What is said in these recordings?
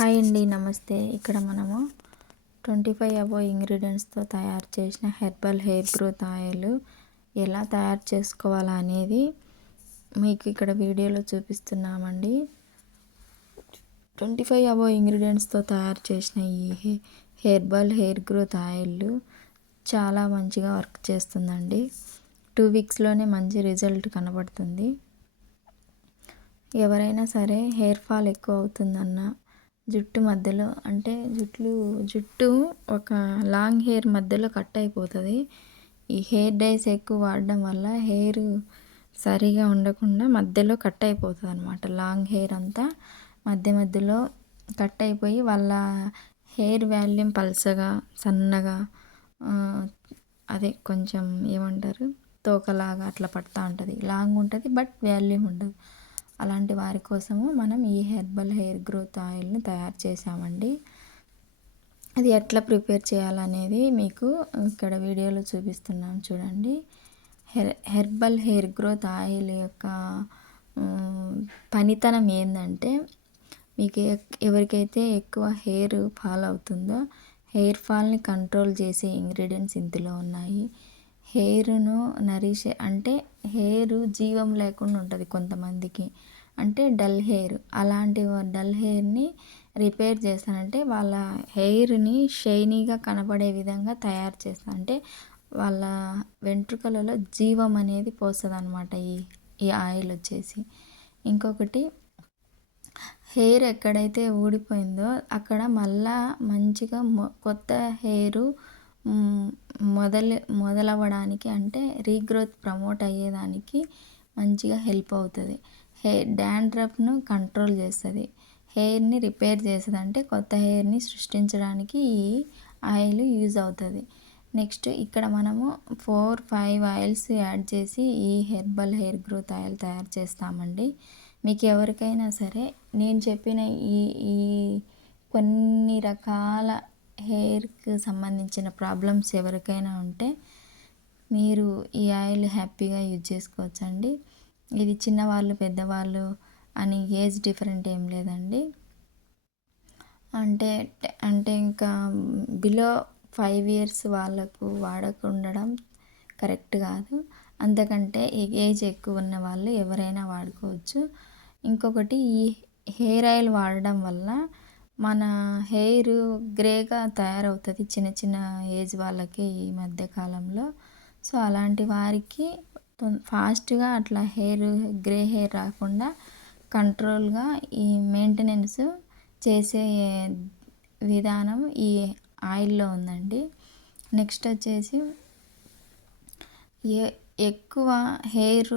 Hi అండి, నమస్తే. ఇక్కడ మనము 25 అబోవ్ ఇంగ్రీడియంట్స్తో తయారు చేసిన హెర్బల్ హెయిర్ గ్రోత్ ఆయిల్ ఎలా తయారు చేసుకోవాలా అనేది మీకు ఇక్కడ వీడియోలో చూపిస్తున్నామండి. 25 అబోవ్ ఇంగ్రీడియంట్స్తో తయారు చేసిన ఈ హెర్బల్ హెయిర్ గ్రోత్ ఆయిల్ చాలా మంచిగా వర్క్ చేస్తుందండి. 2 వీక్స్లోనే మంచి రిజల్ట్ కనబడుతుంది. ఎవరైనా సరే హెయిర్ ఫాల్ ఎక్కువ అవుతుందన్న, జుట్టు మధ్యలో అంటే జుట్టు ఒక లాంగ్ హెయిర్ మధ్యలో కట్ అయిపోతుంది. ఈ హెయిర్ డైస్ ఎక్కువ వాడడం వల్ల హెయిర్ సరిగా ఉండకుండా మధ్యలో కట్ అయిపోతుంది అనమాట. లాంగ్ హెయిర్ అంతా మధ్యలో కట్ అయిపోయి వాళ్ళ హెయిర్ వాల్యూమ్ పల్చగా, సన్నగా, అదే కొంచెం ఏమంటారు, తోకలాగా అట్లా పడుతూ ఉంటుంది. లాంగ్ ఉంటుంది బట్ వాల్యూమ్ ఉండదు. అలాంటి వారి కోసము మనం ఈ హెర్బల్ హెయిర్ గ్రోత్ ఆయిల్ని తయారు చేసామండి. అది ఎట్లా ప్రిపేర్ చేయాలనేది మీకు ఇక్కడ వీడియోలో చూపిస్తున్నాం చూడండి. హెర్బల్ హెయిర్ గ్రోత్ ఆయిల్ యొక్క పనితనం ఏంటంటే, మీకు ఎవరికైతే ఎక్కువ హెయిర్ ఫాల్ అవుతుందో హెయిర్ ఫాల్ని కంట్రోల్ చేసే ఇంగ్రీడియంట్స్ ఇందులో ఉన్నాయి. హెయిర్ను అంటే హెయిర్ జీవం లేకుండా ఉంటుంది కొంతమందికి, అంటే డల్ హెయిర్. అలాంటి డల్ హెయిర్ని రిపేర్ చేస్తానంటే వాళ్ళ హెయిర్ని షైనీగా కనబడే విధంగా తయారు చేస్తాను. అంటే వాళ్ళ వెంట్రుకలలో జీవం అనేది పోస్తుంది అనమాట ఈ ఆయిల్ వచ్చేసి. ఇంకొకటి, హెయిర్ ఎక్కడైతే ఊడిపోయిందో అక్కడ మళ్ళా మంచిగా కొత్త హెయిర్ మొదలవ్వడానికి, అంటే రీగ్రోత్ ప్రమోట్ అయ్యేదానికి మంచిగా హెల్ప్ అవుతుంది. డాండ్రఫ్ను కంట్రోల్ చేస్తుంది, హెయిర్ని రిపేర్ చేస్తుంది. అంటే కొత్త హెయిర్ని సృష్టించడానికి ఈ ఆయిల్ యూజ్ అవుతుంది. నెక్స్ట్ ఇక్కడ మనము 4-5 ఆయిల్స్ యాడ్ చేసి ఈ హెర్బల్ హెయిర్ గ్రోత్ ఆయిల్ తయారు చేస్తామండి. మీకు ఎవరికైనా సరే నేను చెప్పిన ఈ కొన్ని రకాల హెయిర్కి సంబంధించిన ప్రాబ్లమ్స్ ఎవరికైనా ఉంటే మీరు ఈ ఆయిల్ హ్యాపీగా యూజ్ చేసుకోవచ్చండి. ఇది చిన్నవాళ్ళు పెద్దవాళ్ళు అని ఏజ్ డిఫరెంట్ ఏం లేదండి. అంటే ఇంకా బిలో 5 ఇయర్స్ వాళ్ళకు వాడకుండడం కరెక్ట్ కాదు. అంతకంటే ఏజ్ ఎక్కువ ఉన్న వాళ్ళు ఎవరైనా వాడుకోవచ్చు. ఇంకొకటి, ఈ హెయిర్ ఆయిల్ వాడడం వల్ల మన హెయిర్ గ్రేగా తయారవుతుంది చిన్న ఏజ్ వాళ్ళకి ఈ మధ్యకాలంలో. సో అలాంటి వారికి ఫాస్ట్గా అట్లా గ్రే హెయిర్ రాకుండా కంట్రోల్గా ఈ మెయింటెనెన్స్ చేసే విధానం ఈ ఆయిల్లో ఉందండి. నెక్స్ట్ వచ్చేసి, ఎక్కువ హెయిర్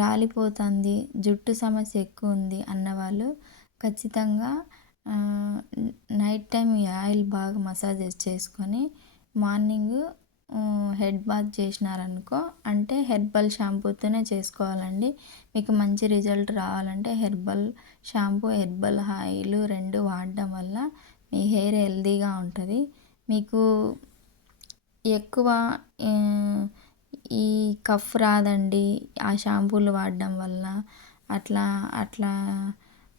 రాలిపోతుంది, జుట్టు సమస్య ఎక్కువ ఉంది అన్నవాళ్ళు ఖచ్చితంగా నైట్ టైం ఈ ఆయిల్ బాగా మసాజ్ చేసుకొని మార్నింగ్ హెడ్ బాత్ చేసినారనుకో, అంటే హెర్బల్ షాంపూతోనే చేసుకోవాలండి. మీకు మంచి రిజల్ట్ రావాలంటే హెర్బల్ షాంపూ, హెర్బల్ ఆయిల్ 2 వాడడం వల్ల మీ హెయిర్ హెల్తీగా ఉంటుంది. మీకు ఎక్కువ ఈ కఫ్ రాదండి ఆ షాంపూలు వాడడం వల్ల, అట్లా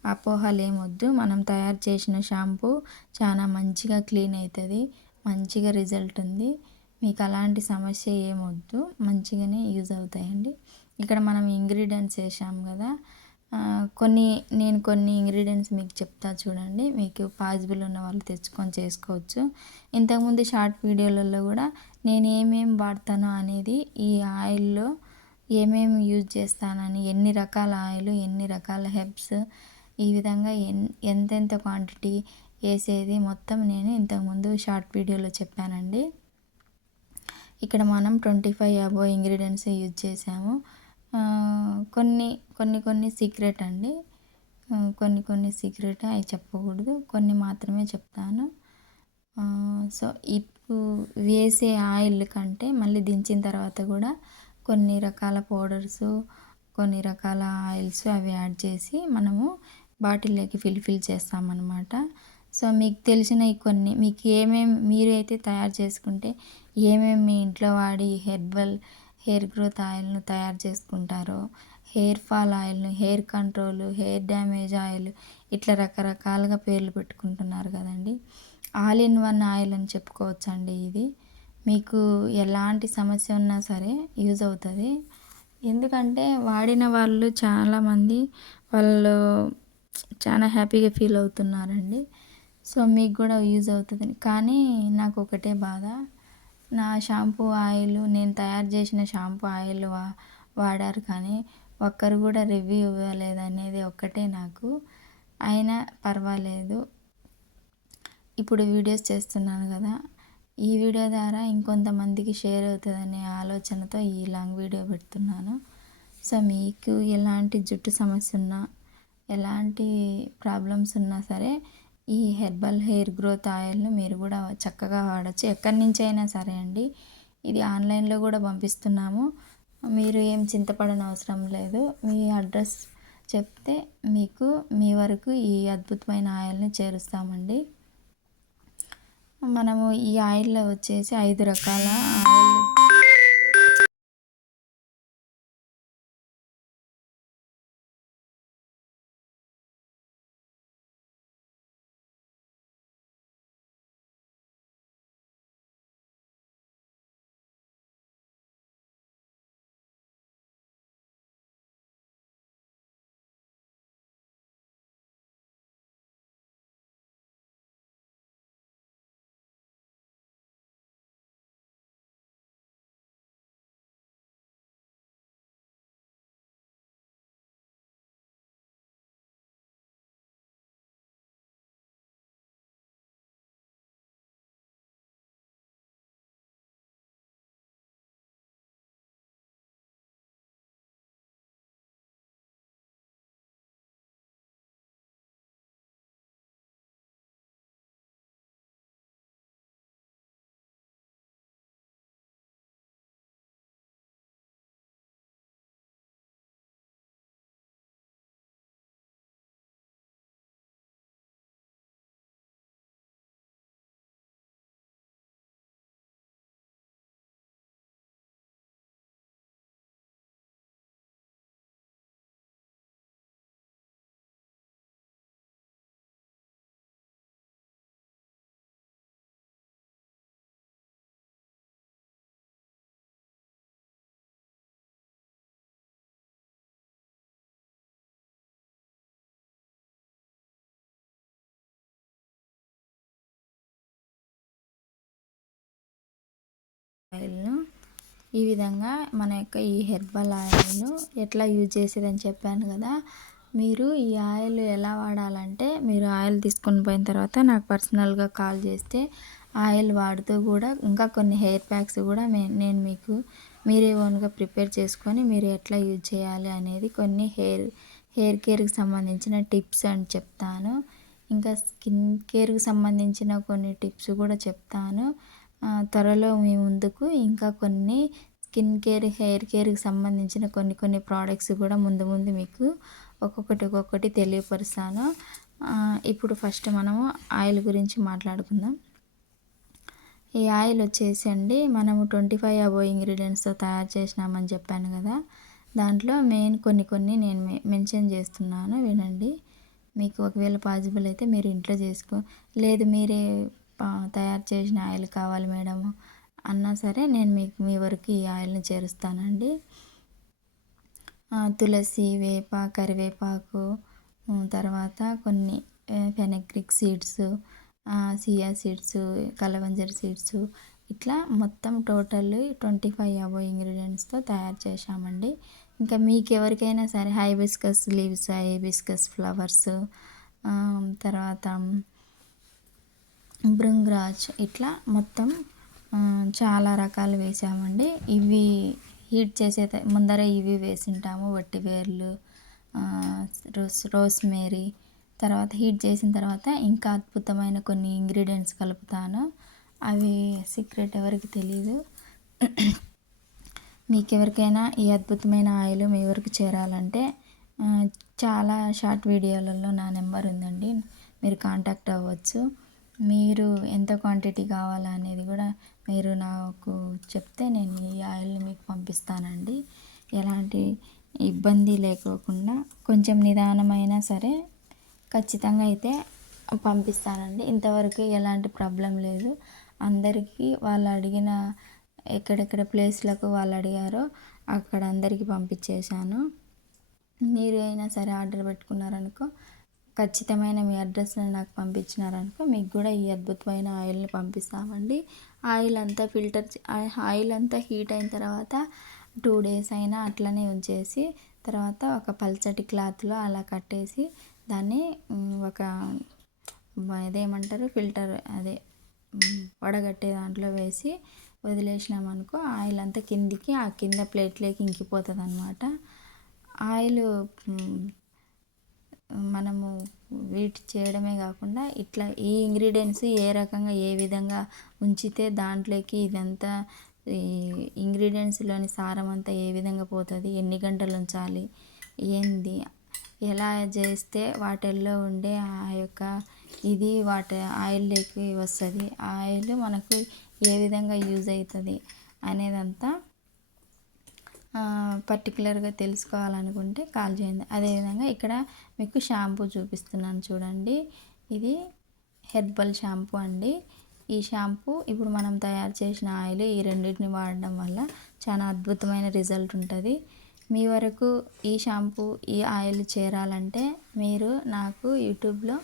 అపోహలు ఏమొద్దు. మనం తయారు చేసిన షాంపూ చాలా మంచిగా క్లీన్ అవుతుంది, మంచిగా రిజల్ట్ ఉంది. మీకు అలాంటి సమస్య ఏమొద్దు, మంచిగానే యూజ్ అవుతాయండి. ఇక్కడ మనం ఇంగ్రీడియంట్స్ వేసాం కదా, నేను కొన్ని ఇంగ్రీడియంట్స్ మీకు చెప్తా చూడండి. మీకు పాసిబుల్ ఉన్న వాళ్ళు తెచ్చుకొని చేసుకోవచ్చు. ఇంతకుముందు షార్ట్ వీడియోలలో కూడా నేను ఏమేమి వాడతానో అనేది, ఈ ఆయిల్లో ఏమేమి యూజ్ చేస్తానని, ఎన్ని రకాల ఆయిల్, ఎన్ని రకాల హెర్బ్స్, ఈ విధంగా ఎంతెంత క్వాంటిటీ వేసేది మొత్తం నేను ఇంతకుముందు షార్ట్ వీడియోలో చెప్పానండి. ఇక్కడ మనం 25 అబోవ్ ఇంగ్రీడియంట్స్ యూజ్ చేసాము. కొన్ని సీక్రెట్ అండి, కొన్ని సీక్రెట్ అవి చెప్పకూడదు, కొన్ని మాత్రమే చెప్తాను. సో ఇప్పుడు వేసే ఆయిల్ కంటే మళ్ళీ దించిన తర్వాత కూడా కొన్ని రకాల పౌడర్స్, కొన్ని రకాల ఆయిల్స్ అవి యాడ్ చేసి మనము బాటిల్లోకి ఫిల్ చేస్తామన్నమాట. సో మీకు తెలిసిన కొన్ని, మీకు మీరు అయితే తయారు చేసుకుంటే ఏమేమి మీ ఇంట్లో వాడి హెర్బల్ హెయిర్ గ్రోత్ ఆయిల్ను తయారు చేసుకుంటారో, హెయిర్ ఫాల్ ఆయిల్ను, hair control, hair damage oil, ఇట్లా రకరకాలుగా పేర్లు పెట్టుకుంటున్నారు కదండి. ఆల్ ఇన్ వన్ ఆయిల్ అని చెప్పుకోవచ్చండి ఇది. మీకు ఎలాంటి సమస్య ఉన్నా సరే యూజ్ అవుతుంది. ఎందుకంటే వాడిన వాళ్ళు చాలామంది వాళ్ళు చాలా హ్యాపీగా ఫీల్ అవుతున్నారండి. సో మీకు కూడా యూజ్ అవుతుందని. కానీ నాకు ఒకటే బాధ, నా షాంపూ ఆయిల్, నేను తయారు చేసిన షాంపూ ఆయిల్ వాడారు కానీ ఒక్కరు కూడా రివ్యూ ఇవ్వలేదనేది ఒక్కటే నాకు. అయినా పర్వాలేదు, ఇప్పుడు వీడియోస్ చేస్తున్నాను కదా, ఈ వీడియో ద్వారా ఇంకొంతమందికి షేర్ అవుతుందనే ఆలోచనతో ఈ లాంగ్ వీడియో పెడుతున్నాను. సో మీకు ఎలాంటి జుట్టు సమస్య ఉన్నా, ఎలాంటి ప్రాబ్లమ్స్ ఉన్నా సరే ఈ హెర్బల్ హెయిర్ గ్రోత్ ఆయిల్ను మీరు కూడా చక్కగా వాడచ్చు. ఎక్కడి నుంచి అయినా సరే అండి. ఇది ఆన్లైన్లో కూడా పంపిస్తున్నాము. మీరు ఏం చింతపడని అవసరం లేదు. మీ అడ్రస్ చెప్తే మీకు మీ వరకు ఈ అద్భుతమైన ఆయిల్ని చేరుస్తామండి. మనము ఈ ఆయిల్లో వచ్చేసి 5 రకాల ఆయిల్ ఆయిల్ను ఈ విధంగా మన యొక్క ఈ హెర్బల్ ఆయిల్ను ఎట్లా యూజ్ చేసేదని చెప్పాను కదా. మీరు ఈ ఆయిల్ ఎలా వాడాలంటే, మీరు ఆయిల్ తీసుకొని పోయిన తర్వాత నాకు పర్సనల్గా కాల్ చేస్తే ఆయిల్ వాడుతూ కూడా ఇంకా కొన్ని హెయిర్ ప్యాక్స్ కూడా నేను మీకు మీరే ఓన్గా ప్రిపేర్ చేసుకొని మీరు ఎట్లా యూజ్ చేయాలి అనేది కొన్ని హెయిర్ కేర్కి సంబంధించిన టిప్స్ అని చెప్తాను. ఇంకా స్కిన్ కేర్కి సంబంధించిన కొన్ని టిప్స్ కూడా చెప్తాను. త్వరలో మీ ముందుకు ఇంకా కొన్ని స్కిన్ కేర్, హెయిర్ కేర్కి సంబంధించిన కొన్ని ప్రోడక్ట్స్ కూడా ముందు మీకు ఒక్కొక్కటి తెలియపరుస్తాను. ఇప్పుడు ఫస్ట్ మనము ఆయిల్ గురించి మాట్లాడుకుందాం. ఈ ఆయిల్ వచ్చేసి అండి, మనము 25 అబోవ్ ఇంగ్రీడియంట్స్తో తయారు చేసినామని చెప్పాను కదా. దాంట్లో మెయిన్ కొన్ని నేను మెన్షన్ చేస్తున్నాను, వినండి. మీకు ఒకవేళ పాసిబుల్ అయితే మీరు ఇంట్లో లేదు మీరే తయారు చేసిన ఆయిల్ కావాలి మేడం అన్నా సరే నేను మీ వరకు ఈ ఆయిల్ని చేరుస్తానండి. తులసి, వేప, కరివేపాకు, తర్వాత కొన్ని ఫెనగ్రిక్ సీడ్స్, సియా సీడ్స్, కలవంజర్ సీడ్స్, ఇట్లా మొత్తం టోటల్ 25 అబోవ్ ఇంగ్రీడియంట్స్తో తయారు చేశామండి. ఇంకా మీకు ఎవరికైనా సరే హైబిస్కస్ లీవ్స్, హైబిస్కస్ ఫ్లవర్స్, తర్వాత భృంగరాజ్, ఇట్లా మొత్తం చాలా రకాలు వేసామండి. ఇవి హీట్ చేసే ముందర ఇవి వేసింటాము, వట్టి వేర్లు, రోస్మేరీ. తర్వాత హీట్ చేసిన తర్వాత ఇంకా అద్భుతమైన కొన్ని ఇంగ్రీడియంట్స్ కలుపుతాను. అవి సీక్రెట్ ఎవరికి తెలీదు. మీకు ఎవరికైనా ఈ అద్భుతమైన ఆయిల్ మీ వరకు చేరాలంటే చాలా షార్ట్ వీడియోలలో నా నెంబర్ ఉందండి, మీరు కాంటాక్ట్ అవ్వచ్చు. మీరు ఎంత క్వాంటిటీ కావాలా అనేది కూడా మీరు నాకు చెప్తే నేను ఈ ఆయిల్ని మీకు పంపిస్తానండి. ఎలాంటి ఇబ్బంది లేకోకుండా కొంచెం నిదానమైనా సరే ఖచ్చితంగా అయితే పంపిస్తానండి. ఇంతవరకు ఎలాంటి ప్రాబ్లం లేదు. అందరికీ వాళ్ళు అడిగిన ఎక్కడెక్కడ ప్లేస్‌లకు వాళ్ళు అడిగారో అక్కడ అందరికీ పంపించేశాను. మీరు అయినా సరే ఆర్డర్ పెట్టుకున్నారనుకో, ఖచ్చితమైన మీ అడ్రస్‌ని నాకు పంపించినారనుకో, మీకు కూడా ఈ అద్భుతమైన ఆయిల్‌ని పంపిస్తామండి. ఆయిల్ అంతా హీట్ అయిన తర్వాత 2 డేస్ అయినా అట్లనే ఉంచేసి, తర్వాత ఒక పల్చటి క్లాత్‌లో అలా కట్టేసి దాన్ని ఒక ఇదేమంటారు ఫిల్టర్ అదే వడగట్టే దాంట్లో వేసి వదిలేసినామనుకో ఆయిల్ అంతా కిందికి ఆ కింద ప్లేట్లోకి ఇంకిపోతుందన్నమాట. ఆయిల్ మనము వీటి చేయడమే కాకుండా ఇట్లా ఈ ఇంగ్రీడియంట్స్ ఏ రకంగా ఏ విధంగా ఉంచితే దాంట్లోకి ఇదంతా ఈ ఇంగ్రీడియంట్స్లోని సారం అంతా ఏ విధంగా పోతుంది, ఎన్ని గంటలు ఉంచాలి, ఏంది, ఎలా చేస్తే వాటిల్లో ఉండే ఆ యొక్క ఇది వాటి ఆయిల్లోకి వస్తుంది, ఆ ఆయిల్ మనకు ఏ విధంగా యూజ్ అవుతుంది అనేదంతా పర్టికులర్గా తెలుసుకోవాలనుకుంటే కాల్ చేయండి. అదేవిధంగా ఇక్కడ మీకు షాంపూ చూపిస్తున్నాను చూడండి. ఇది హెర్బల్ షాంపూ అండి. ఈ షాంపూ ఇప్పుడు మనం తయారు చేసిన ఆయిల్ ఈ రెండింటిని వాడడం వల్ల చాలా అద్భుతమైన రిజల్ట్ ఉంటుంది. మీ వరకు ఈ షాంపూ ఈ ఆయిల్ చేరాలంటే మీరు నాకు యూట్యూబ్లో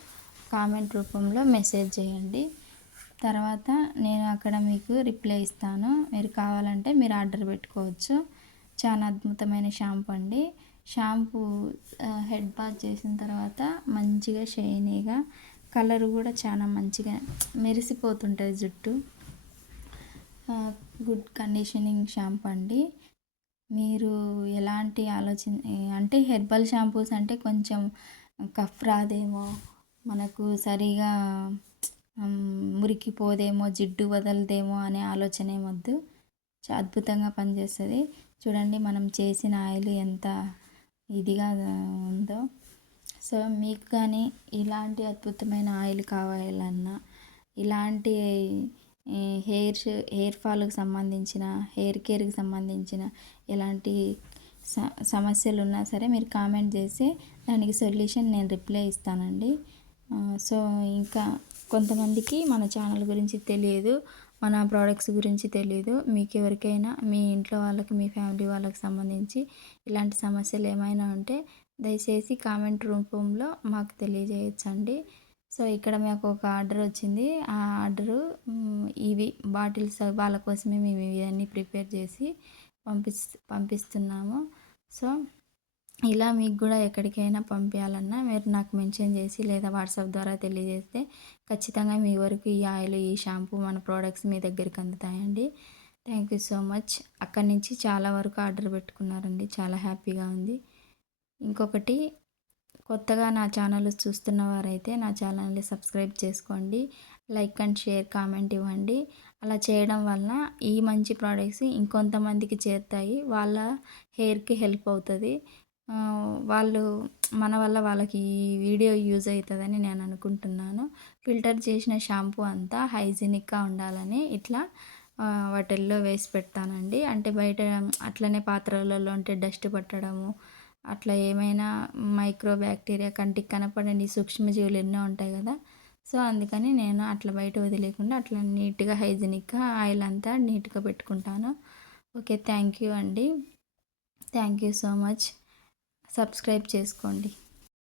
కామెంట్ రూపంలో మెసేజ్ చేయండి. తర్వాత నేను అక్కడ మీకు రిప్లై ఇస్తాను. మీరు కావాలంటే మీరు ఆర్డర్ పెట్టుకోవచ్చు. చాలా అద్భుతమైన షాంపూ అండి. షాంపూ హెడ్ బాత్ చేసిన తర్వాత మంచిగా షైనీగా కలర్ కూడా చాలా మంచిగా మెరిసిపోతుంటుంది జుట్టు. గుడ్ కండిషనింగ్ షాంపూ అండి. మీరు ఎలాంటి ఆలోచన అంటే హెర్బల్ షాంపూస్ అంటే కొంచెం కఫ్ రాదేమో, మనకు సరిగా మురికిపోదేమో, జిడ్డు వదలదేమో అనే ఆలోచన ఏమొద్దు. అద్భుతంగా పనిచేస్తుంది. చూడండి మనం చేసిన ఆయిల్ ఎంత ఇదిగా ఉందో. సో మీకు కానీ ఇలాంటి అద్భుతమైన ఆయిల్ కావాలన్నా, ఇలాంటి హెయిర్ ఫాల్కి సంబంధించిన, హెయిర్ కేర్కి సంబంధించిన ఎలాంటి సమస్యలు ఉన్నా సరే మీరు కామెంట్ చేస్తే దానికి సొల్యూషన్ నేను రిప్లై ఇస్తానండి. సో ఇంకా కొంతమందికి మన ఛానల్ గురించి తెలియదు, మన ప్రోడక్ట్స్ గురించి తెలియదు. మీకు ఎవరికైనా మీ ఇంట్లో వాళ్ళకి, మీ ఫ్యామిలీ వాళ్ళకి సంబంధించి ఇలాంటి సమస్యలు ఏమైనా ఉంటే దయచేసి కామెంట్ రూపంలో మాకు తెలియజేయచ్చండి. సో ఇక్కడ మాకు ఒక ఆర్డర్ వచ్చింది. ఆ ఆర్డరు ఇవి బాటిల్స్ వాళ్ళ కోసమే మేము ఇవన్నీ ప్రిపేర్ చేసి పంపిస్తున్నాము. సో ఇలా మీకు కూడా ఎక్కడికైనా పంపించాలన్నా మీరు నాకు మెన్షన్ చేసి లేదా వాట్సాప్ ద్వారా తెలియజేస్తే ఖచ్చితంగా మీ వరకు ఈ ఆయిల్, ఈ షాంపూ, మన ప్రోడక్ట్స్ మీ దగ్గరికి అందుతాయండి. Thank you so much. అక్కడి నుంచి చాలా వరకు ఆర్డర్ పెట్టుకున్నారండి. చాలా హ్యాపీగా ఉంది. ఇంకొకటి, కొత్తగా నా ఛానల్ చూస్తున్న వారైతే నా ఛానల్ని సబ్స్క్రైబ్ చేసుకోండి. లైక్ అండ్ షేర్, కామెంట్ ఇవ్వండి. అలా చేయడం వలన ఈ మంచి ప్రోడక్ట్స్ ఇంకొంతమందికి చేరుతాయి. వాళ్ళ హెయిర్కి హెల్ప్ అవుతుంది. మన వల్ల వాళ్ళకి ఈ వీడియో యూజ్ అవుతుందని నేను అనుకుంటున్నాను. ఫిల్టర్ చేసిన షాంపూ అంతా హైజీనిక్గా ఉండాలని ఇట్లా వాటిల్లో వేసి పెడతానండి. అంటే బయట అట్లనే పాత్రలలో ఉంటే డస్ట్ పట్టడము, అట్లా ఏమైనా మైక్రో బ్యాక్టీరియా, కంటికి కనపడని సూక్ష్మజీవులు ఎన్నో ఉంటాయి కదా. సో అందుకని నేను అట్లా బయట వదిలేకుండా అట్లా నీట్గా హైజీనిక్గా ఆయిల్ అంతా నీట్గా పెట్టుకుంటాను. ఓకే, థ్యాంక్ యూ అండి. Thank you so much. Subscribe చేసుకోండి.